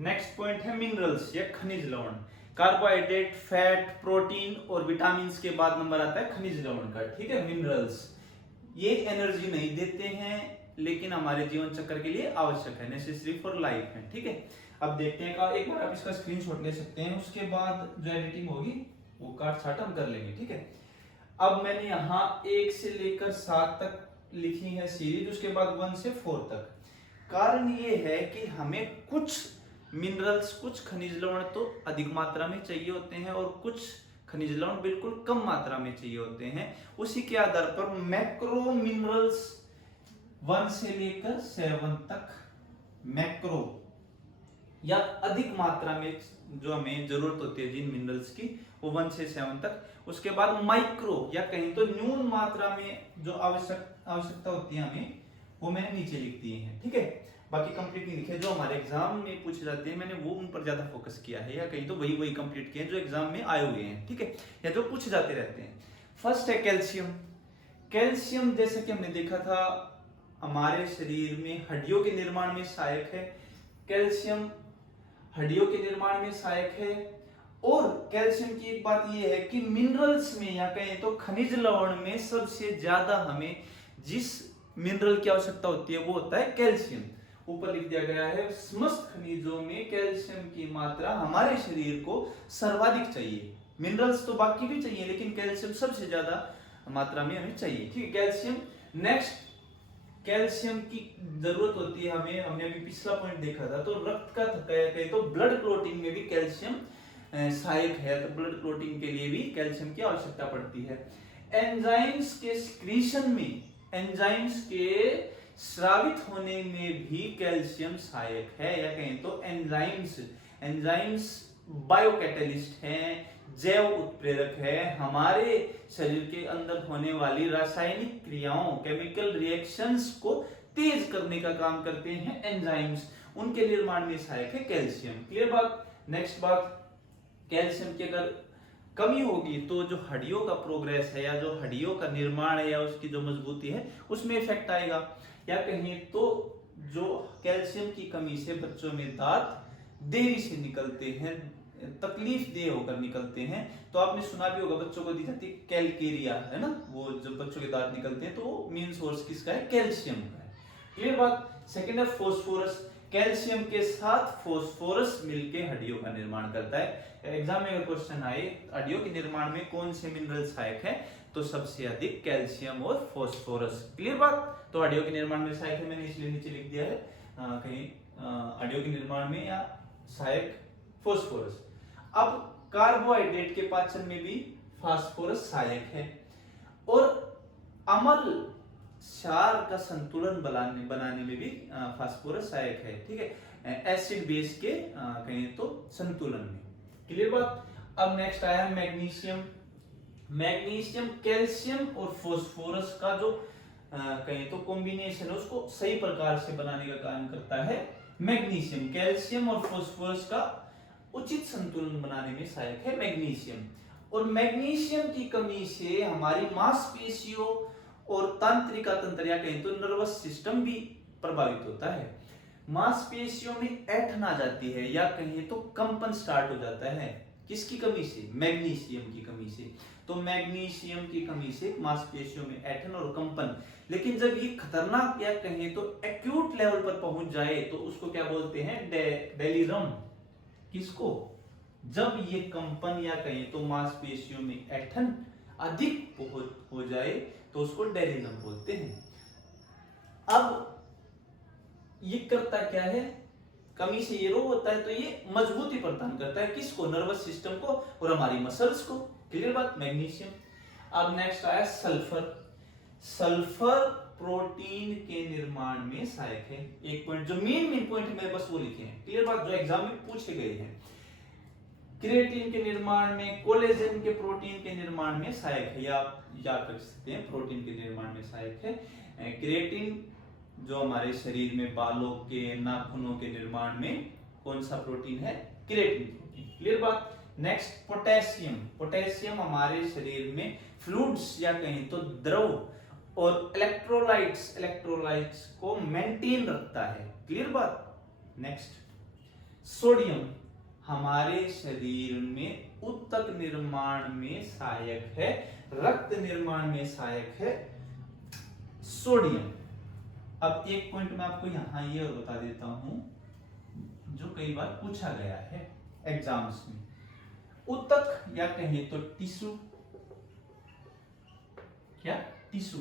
Next point है minerals या खनिज लवण। कार्बोहाइड्रेट, फैट, प्रोटीन और विटामिन के बाद नंबर आता है खनिज लवण का। ठीक है, मिनरल्स ये एनर्जी नहीं देते हैं लेकिन हमारे जीवन चक्र के लिए आवश्यक है, नेसेसरी फॉर लाइफ है। ठीक है, अब देखते हैं एक बार आप इसका स्क्रीनशॉट ले सकते हैं, उसके बाद जो एडिटिंग होगी वो काट छाट हम कर लेंगे। ठीक है, अब मैंने यहाँ 1 से लेकर 7 तक लिखी है सीरीज, उसके बाद 1 से 4 तक। कारण ये है कि हमें कुछ मिनरल्स, कुछ खनिज लवण तो अधिक मात्रा में चाहिए होते हैं और कुछ खनिज लवण बिल्कुल कम मात्रा में चाहिए होते हैं। उसी के आधार पर मैक्रो मिनरल्स 1 से लेकर 7 तक मैक्रो या अधिक मात्रा में जो हमें जरूरत होती है जिन मिनरल्स की, वो 1 से 7 तक। उसके बाद माइक्रो या कहीं तो न्यून मात्रा में जो आवश्यकता होती है हमें, वो मैंने नीचे लिख दिए हैं। ठीक है, बाकी कंप्लीट नहीं लिखे, जो हमारे एग्जाम में पूछे जाते हैं मैंने वो उन पर ज्यादा फोकस किया है, या कहीं तो वही कंप्लीट किए हैं जो एग्जाम में आए हुए हैं। ठीक है, या जो पूछे जाते रहते हैं। फर्स्ट है कैल्शियम। कैल्शियम जैसे कि हमने देखा था हमारे शरीर में हड्डियों के निर्माण में सहायक है। कैल्शियम हड्डियों के निर्माण में सहायक है। और कैल्शियम की एक बात यह है कि मिनरल्स में या कहें तो खनिज लवण में सबसे ज्यादा हमें जिस मिनरल की आवश्यकता होती है वो होता है कैल्शियम। ऊपर लिख दिया गया है, समस्त खनिजों में कैल्शियम की मात्रा हमारे शरीर को सर्वाधिक चाहिए। मिनरल्स तो बाकी भी चाहिए लेकिन कैल्शियम सबसे ज्यादा मात्रा में हमें चाहिए। ठीक है, कैल्शियम। नेक्स्ट, कैल्शियम की जरूरत होती है हमें, हमने अभी पिछला पॉइंट देखा था, तो रक्त का कहे तो ब्लड क्लोटिंग में भी कैल्शियम सहायक है, तो ब्लड क्लोटिंग के लिए भी कैल्शियम की आवश्यकता पड़ती है। एंजाइम्स के सिक्रीशन में, एंजाइम्स के स्रावित होने में भी कैल्शियम सहायक है, या कहें तो एंजाइम्स बायोकैटलिस्ट हैं, जैव उत्प्रेरक है। हमारे शरीर के अंदर होने वाली रासायनिक क्रियाओं, केमिकल रिएक्शंस को तेज करने का काम करते हैं एंजाइम्स, उनके निर्माण में सहायक है कैल्शियम। क्लियर बात। नेक्स्ट बात, कैल्शियम की अगर कमी होगी तो जो हड्डियों का प्रोग्रेस है या जो हड्डियों का निर्माण है या उसकी जो मजबूती है उसमें इफेक्ट आएगा। या कहें तो जो कैल्शियम की कमी से बच्चों में दांत देरी से निकलते हैं, तकलीफ देह होकर निकलते हैं। तो आपने सुना भी होगा बच्चों को दी जाती है कैलकेरिया, है ना, वो जब बच्चों के दांत निकलते हैं तो मेन सोर्स किसका है, कैल्शियम का है। क्लियर बात। सेकेंड है फोस्फोरस। कैल्शियम के साथ फोस्फोरस मिलके हड्डियों का निर्माण करता है। एग्जाम में अगर क्वेश्चन आए हड्डियों के निर्माण में कौन से मिनरल सहायक है, तो सबसे अधिक कैल्शियम और फोस्फोरस। क्लियर बात। तो हड्डियों के निर्माण में सहायक है, मैंने इसलिए नीचे लिख दिया है कहीं हड्डियों के निर्माण में या सहायक फोस्फोरस। अब कार्बोहाइड्रेट के पाचन में भी फास्फोरस सहायक है। और अम्ल क्षार का संतुलन बनाने में भी फास्फोरस सहायक है। ठीक है, एसिड बेस के कहें तो संतुलन में। क्लियर बात। अब नेक्स्ट आया मैग्नीशियम। मैग्नीशियम कैल्शियम और फोस्फोरस का जो कहें तो कॉम्बिनेशन है उसको सही प्रकार से बनाने का काम करता है मैग्नीशियम। कैल्शियम और फोस्फोरस का उचित संतुलन बनाने में सहायक है मैग्नीशियम। और मैग्नीशियम की कमी से हमारी मांसपेशियों और तंत्रिका तंत्र या कहें तो नर्वस सिस्टम भी प्रभावित होता है। मांसपेशियों में ऐंठन आ जाती है या कहें तो कंपन स्टार्ट हो जाता है। किसकी कमी से, मैग्नीशियम की कमी से। तो मैग्नीशियम की कमी से मांसपेशियों में ऐंठन और कंपन। लेकिन जब ये खतरनाक या कहें तो एक्यूट लेवल पर पहुंच जाए तो उसको क्या बोलते हैं, डेलिरम। किसको, जब ये कंपन या कहें तो मांसपेशियों में ऐंठन अधिक हो जाए तो उसको डेलिरम बोलते हैं। अब ये करता क्या है, कमी से ये रोग होता है तो ये मजबूती प्रदान करता है किसको, नर्वस सिस्टम को और हमारी मसल्स को। क्लियर बात, मैग्नीशियम। अब नेक्स्ट आया सल्फर। सल्फर प्रोटीन के निर्माण में सहायक है। एक पॉइंट जो मेन पॉइंट में बस वो लिखे हैं। क्लियर बात, जो एग्जाम में पूछे गए हैं। क्रिएटिन के निर्माण में, कोलेजन के प्रोटीन के निर्माण में सहायक है, या आप याद रख सकते हैं प्रोटीन के निर्माण में सहायक है क्रिएटिन। जो हमारे शरीर में बालों के, नाखूनों के निर्माण में कौन सा प्रोटीन है, क्रिएटिन प्रोटीन। क्लियर बात। Next potassium. पोटेशियम हमारे शरीर में फ्लूइड्स या कहें तो द्रव और इलेक्ट्रोलाइट्स को मेंटेन रखता है। क्लियर बात। नेक्स्ट सोडियम हमारे शरीर में ऊतक निर्माण में सहायक है, रक्त निर्माण में सहायक है सोडियम। अब एक पॉइंट मैं आपको यहां ये और बता देता हूं जो कई बार पूछा गया है एग्जाम्स में। ऊतक या कहें तो टिश्यू, क्या टिश्यू,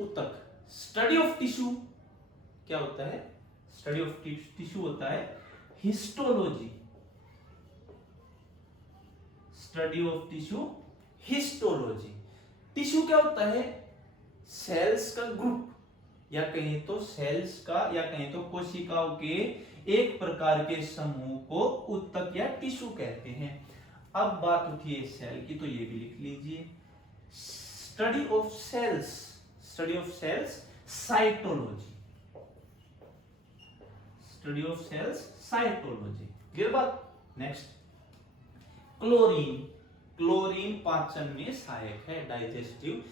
ऊतक, स्टडी ऑफ टिश्यू क्या होता है, स्टडी ऑफ टिश्यू होता है histology, study of tissue histology. Tissue क्या होता है, सेल्स का ग्रुप, या कहें तो सेल्स का, या कहें तो कोशिकाओं के एक प्रकार के समूह को ऊतक या टिश्यू कहते हैं। अब बात उठी है सेल की, तो ये भी लिख लीजिए, study of cells, study of cells cytology, study of cells cytology, clear बात। नेक्स्ट क्लोरीन, क्लोरीन पाचन में सहायक है, डाइजेस्टिव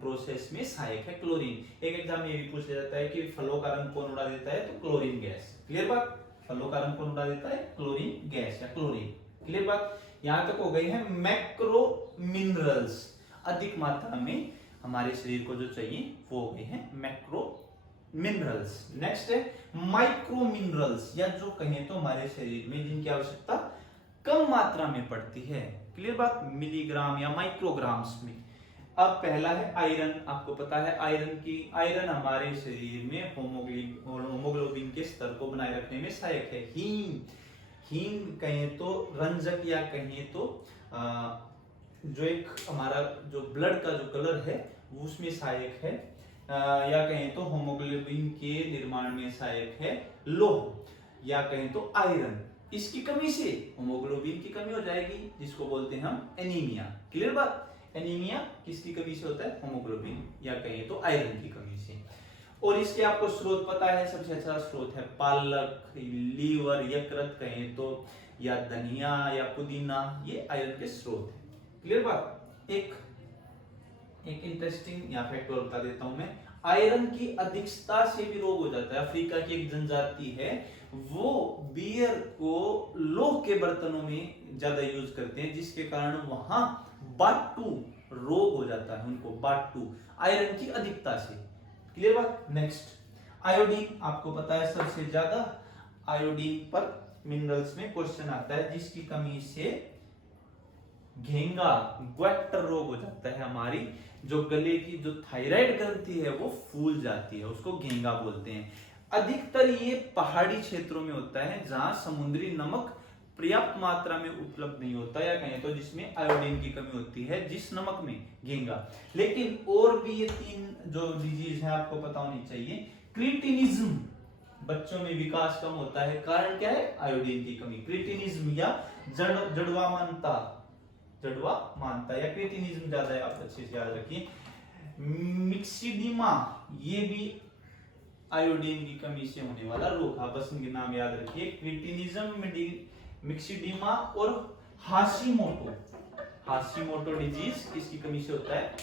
प्रोसेस में सहायक है क्लोरीन। एक एग्जाम में ये भी पूछ जाता है कि फलों का रंग कौन उड़ा देता है, तो क्लोरीन गैस, क्लियर बात। फलों का रंग कौन उड़ा देता है, क्लोरीन गैस या क्लोरीन, क्लियर बात। यहां तक हो गई है मैक्रो मिनरल्स, अधिक मात्रा में हमारे शरीर को जो चाहिए वो हो गए हैं मैक्रो मिनरल्स। नेक्स्ट है माइक्रो मिनरल्स, या जो कहें तो हमारे शरीर में जिनकी आवश्यकता कम मात्रा में पड़ती है, क्लियर बात, मिलीग्राम या माइक्रोग्राम्स में। अब पहला है आयरन, आपको पता है आयरन हमारे शरीर में होमोग्लोबिन के स्तर को बनाए रखने में सहायक है। हींग कहें तो रंजक, या कहें तो जो एक हमारा जो ब्लड का जो कलर है उसमें सहायक है, या कहें तो होमोग्लोबिन के निर्माण में सहायक है लोह, या कहें तो आयरन। इसकी कमी से होमोग्लोबिन की कमी हो जाएगी, जिसको बोलते हैं हम एनीमिया, क्लियर बात। एनीमिया किसकी कमी से होता है, होमोग्लोबिन या कहें तो आयरन की कमी से। और इसके आपको स्रोत पता है, सबसे अच्छा स्रोत है पालक, लीवर, यकृत कहें तो, या धनिया या पुदीना, ये आयरन के स्रोत है, क्लियर बात। एक इंटरेस्टिंग यहाँ फैक्ट और बता देता हूं मैं, आयरन की अधिकता से भी रोग हो जाता है। अफ्रीका की एक जनजाति है, वो बियर को लोह के बर्तनों में ज्यादा यूज करते हैं, जिसके कारण वहां बाटू रोग हो जाता है उनको, बाटू, आयरन की अधिकता से, क्लियर बात। नेक्स्ट आयोडीन, आपको पता है सबसे ज्यादा आयोडीन पर मिनरल्स में क्वेश्चन आता है, जिसकी कमी से घेंगा, ग्वेक्टर रोग हो जाता है। हमारी जो गले की जो थायराइड ग्रंथि है वो फूल जाती है, उसको घेंगा बोलते हैं। अधिकतर ये पहाड़ी क्षेत्रों में होता है, जहां समुद्री नमक पर्याप्त मात्रा में उपलब्ध नहीं होता, या कहें तो जिसमें आयोडीन की कमी होती है, जिस नमक में, घेंगा। लेकिन और भी ये 3 जो डिजीज है आपको पता होनी चाहिए। क्रिटिनिज्म, बच्चों में विकास कम होता है, कारण क्या है, आयोडीन की कमी। क्रिटिनिज्म या जड़वा मानता या क्रिटिनिज्म ज्यादा है, आप अच्छे से याद रखिए। मिक्सिडिमा, ये भी आयोडीन की कमी से होने वाला रोग, आप बस इनके नाम याद रखिए, क्रिटिनिज्म, मिक्सिडिमा और हाशीमोटो डिजीज किसकी कमी से होता है,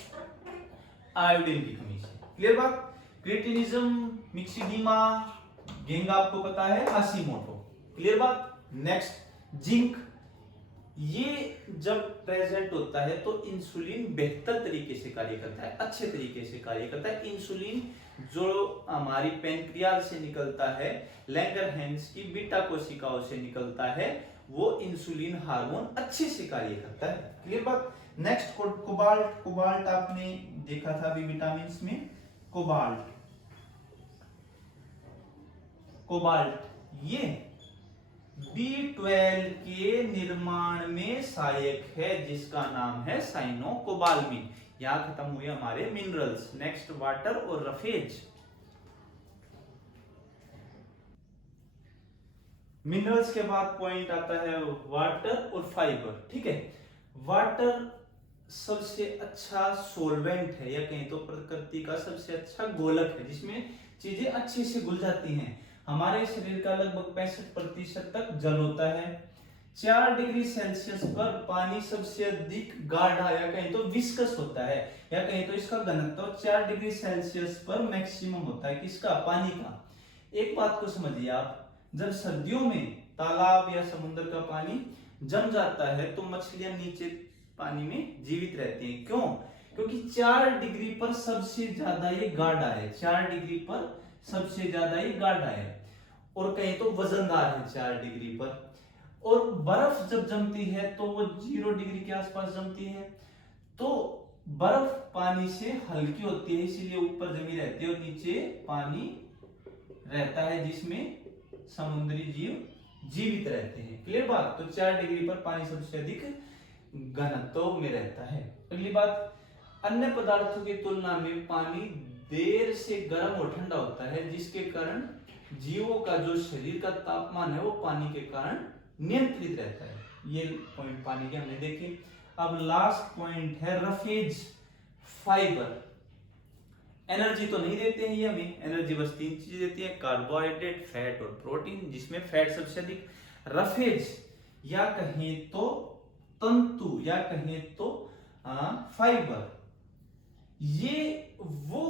आयोडीन की कमी से, क्लियर बात। क्रिटिनिज्म, मिक्सिडिमा, घेंगा आपको पता है, हाशीमोटो, क्लियर बात। नेक्स्ट जिंक, ये जब प्रेजेंट होता है तो इंसुलिन बेहतर तरीके से कार्य करता है, अच्छे तरीके से कार्य करता है। इंसुलिन जो हमारी पेनक्रियाज से निकलता है, लैंगरहैंस की बीटा कोशिकाओं से निकलता है, वो इंसुलिन हार्मोन अच्छे से कार्य करता है, क्लियर बात। नेक्स्ट कोबाल्ट आपने देखा था अभी विटामिन्स में, कोबाल्ट ये B12 के निर्माण में सहायक है, जिसका नाम है साइनोकोबाल्मिन। यहां खत्म हुए हमारे मिनरल्स। नेक्स्ट वाटर और रफेज। मिनरल्स के बाद पॉइंट आता है वाटर और फाइबर, ठीक है। वाटर सबसे अच्छा सोलवेंट है, या कहीं तो प्रकृति का सबसे अच्छा गोलक है, जिसमें चीजें अच्छे से घुल जाती हैं। हमारे शरीर का लगभग 65% तक जल होता है। 4 डिग्री सेल्सियस पर पानी सबसे अधिक गाढ़ा, या कहीं तो विस्कस होता है, या कहीं तो इसका घनत्व 4 डिग्री सेल्सियस पर मैक्सिमम होता है, किसका, पानी का। एक बात को समझिए आप, जब सर्दियों में तालाब या समुद्र का पानी जम जाता है तो मछलियां नीचे पानी में जीवित रहती हैं। क्यों? क्योंकि 4 डिग्री पर सबसे ज्यादा ये गाढ़ा है। 4 डिग्री पर सबसे ज्यादा ये गाढ़ा है, और कहीं तो वजनदार है 4 डिग्री पर। और बर्फ जब जमती है तो वो 0 डिग्री के आसपास जमती है। तो बर्फ पानी से हल्की होती है, इसीलिए ऊपर जमी रहती है और नीचे पानी रहता है जिसमें समुद्री जीव जीवित रहते हैं। क्लियर बात? तो 4 डिग्री पर पानी सबसे अधिक घनत्व में रहता है। अगली बात, अन्य पदार्थों की तुलना में पानी देर से गर्म और ठंडा होता है, जिसके कारण जीवों का जो शरीर का तापमान है वो पानी के कारण नियंत्रित रहता है। ये पॉइंट पानी के हमने देखे। अब लास्ट पॉइंट है रफेज फाइबर। एनर्जी तो नहीं देते हैं ये हमें, एनर्जी बस 3 चीजें देती है, कार्बोहाइड्रेट, फैट और प्रोटीन, जिसमें फैट सबसे अधिक। रफेज या कहें तो तंतु या कहें तो फाइबर, ये वो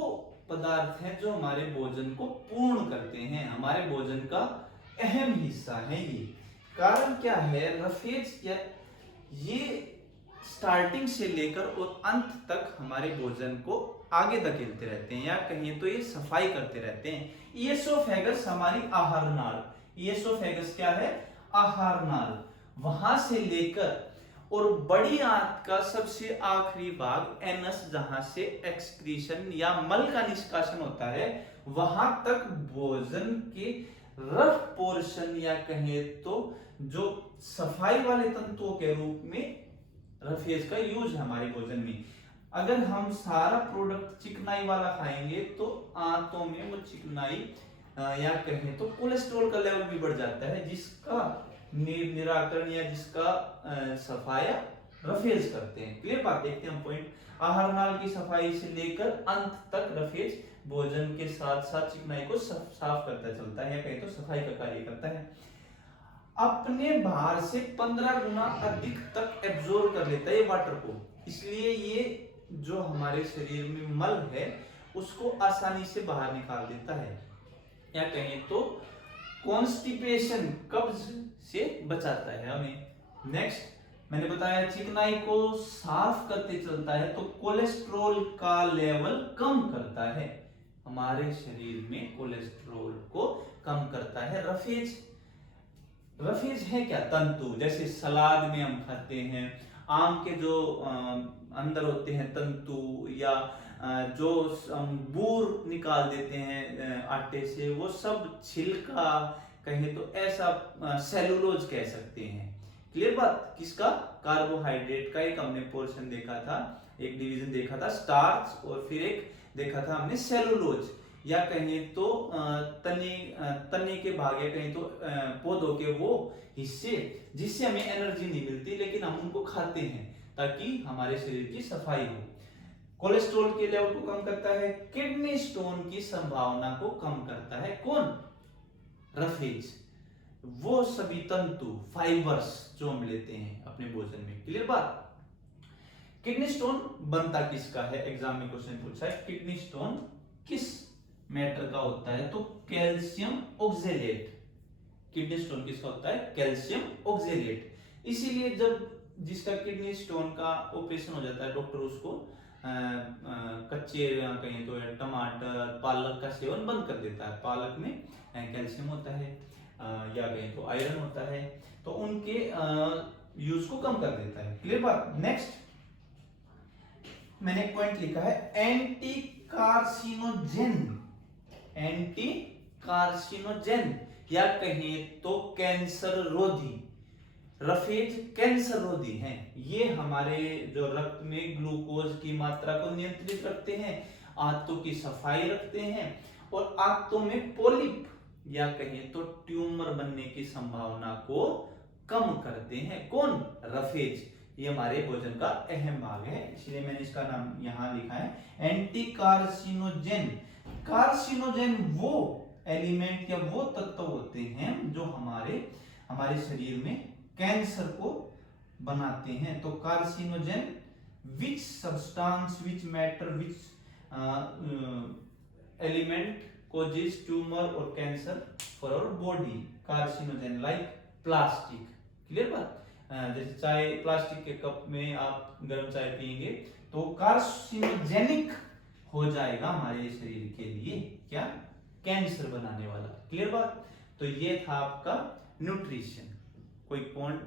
पदार्थ हैं जो हमारे भोजन को पूर्ण करते हैं, हमारे भोजन का अहम हिस्सा है ये। कारण क्या है? रफेज या ये स्टार्टिंग से लेकर और अंत तक हमारे भोजन को आगे धकेलते रहते हैं, या कहिए तो ये सफाई करते रहते हैं। ईसोफेगस हमारी आहार नाल, ईसोफेगस क्या है? आहार नाल, वहां से लेकर और बड़ी आंत का सबसे आखिरी भाग एनस, जहां से एक्सक्रीशन या मल का निष्कासन होता है, वहां तक भोजन के रफ पोर्शन या कहे तो जो सफाई वाले तंतुओं के रूप में रफेज का यूज है हमारे भोजन में। अगर हम सारा प्रोडक्ट चिकनाई वाला खाएंगे तो आंतों में वो चिकनाई या कहें तो कोलेस्ट्रॉल का लेवल भी बढ़ जाता है, जिसका निराकरण या जिसका सफाया रफेज करते हैं। क्लियर बात? देखते हैं हम पॉइंट। आहार नाल की सफाई से लेकर अंत तक रफेज भोजन के साथ साथ चिकनाई को साफ करता चलता है, या कहें तो सफाई का कार्य करता है। अपने भार से 15 गुना अधिक तक एब्जॉर्ब कर लेता है ये वाटर को, इसलिए ये जो हमारे शरीर में मल है उसको आसानी से बाहर निकाल देता है, या कहें तो कॉन्स्टिपेशन, कब्ज से बचाता है हमें। नेक्स्ट मैंने बताया चिकनाई को साफ करते चलता है, तो कोलेस्ट्रॉल का लेवल कम करता है, हमारे शरीर में कोलेस्ट्रॉल को कम करता है रफेज। रफेज है क्या? तंतु, जैसे सलाद में हम खाते हैं, आम के जो अंदर होते हैं तंतु, या जो बूर निकाल देते हैं आटे से, वो सब छिलका कहे तो ऐसा सेलुलोज कह सकते हैं। क्लियर बात? किसका? कार्बोहाइड्रेट का एक हमने पोर्शन देखा था, एक डिवीजन देखा था स्टार्च, और फिर एक देखा था हमने सेलुलोज, या कहें तो तने के भाग, या कहें तो पौधों के वो हिस्से जिससे हमें एनर्जी नहीं मिलती लेकिन हम उनको खाते हैं ताकि हमारे शरीर की सफाई हो। कोलेस्ट्रॉल के लेवल को कम करता है, किडनी स्टोन की संभावना को कम करता है। कौन? रफेज। वो सभी तंतु, फाइबर्स जो हम लेते हैं अपने भोजन में। क्लियर बात? किडनी स्टोन बनता किसका है? एग्जाम में क्वेश्चन पूछा है, किडनी स्टोन किस मैटर का होता है? तो कैल्शियम ऑक्जेलेट। किडनी स्टोन किसका होता है? Calcium oxalate. इसीलिए जब जिसका किडनी स्टोन का ऑपरेशन हो जाता है, डॉक्टर उसको कच्चे कहें तो टमाटर, पालक का सेवन बंद कर देता है। पालक में कैल्शियम होता है, या कहें तो आयरन होता है, तो उनके यूज को कम कर देता है। क्लियर बात? नेक्स्ट मैंने एक पॉइंट लिखा है, एंटी कार्सिनोजेन। एंटी कार्सिनोजेन या कहें तो कैंसर रोधी। रफेज कैंसर रोधी हैं। ये हमारे जो रक्त में ग्लूकोज की मात्रा को नियंत्रित रखते हैं, आंतों की सफाई रखते हैं, और आंतों में पोलिप या कहें तो ट्यूमर बनने की संभावना को कम करते हैं। कौन? रफेज। ये हमारे भोजन का अहम भाग है, इसलिए मैंने इसका नाम यहां लिखा है एंटी कार्सिनोजेन। कार्सिनोजेन वो एलिमेंट या वो तत्व होते हैं जो हमारे शरीर में कैंसर को बनाते हैं। तो carcinogen which substance, which matter, which element causes tumour और cancer for our body, carcinogen like plastic. Clear बात? जैसे चाय, प्लास्टिक के कप में आप गर्म चाय पियेंगे तो कार्सिनोजेनिक हो जाएगा हमारे शरीर के लिए, क्या? कैंसर बनाने वाला। क्लियर बात? तो ये था आपका न्यूट्रिशन। कोई पॉइंट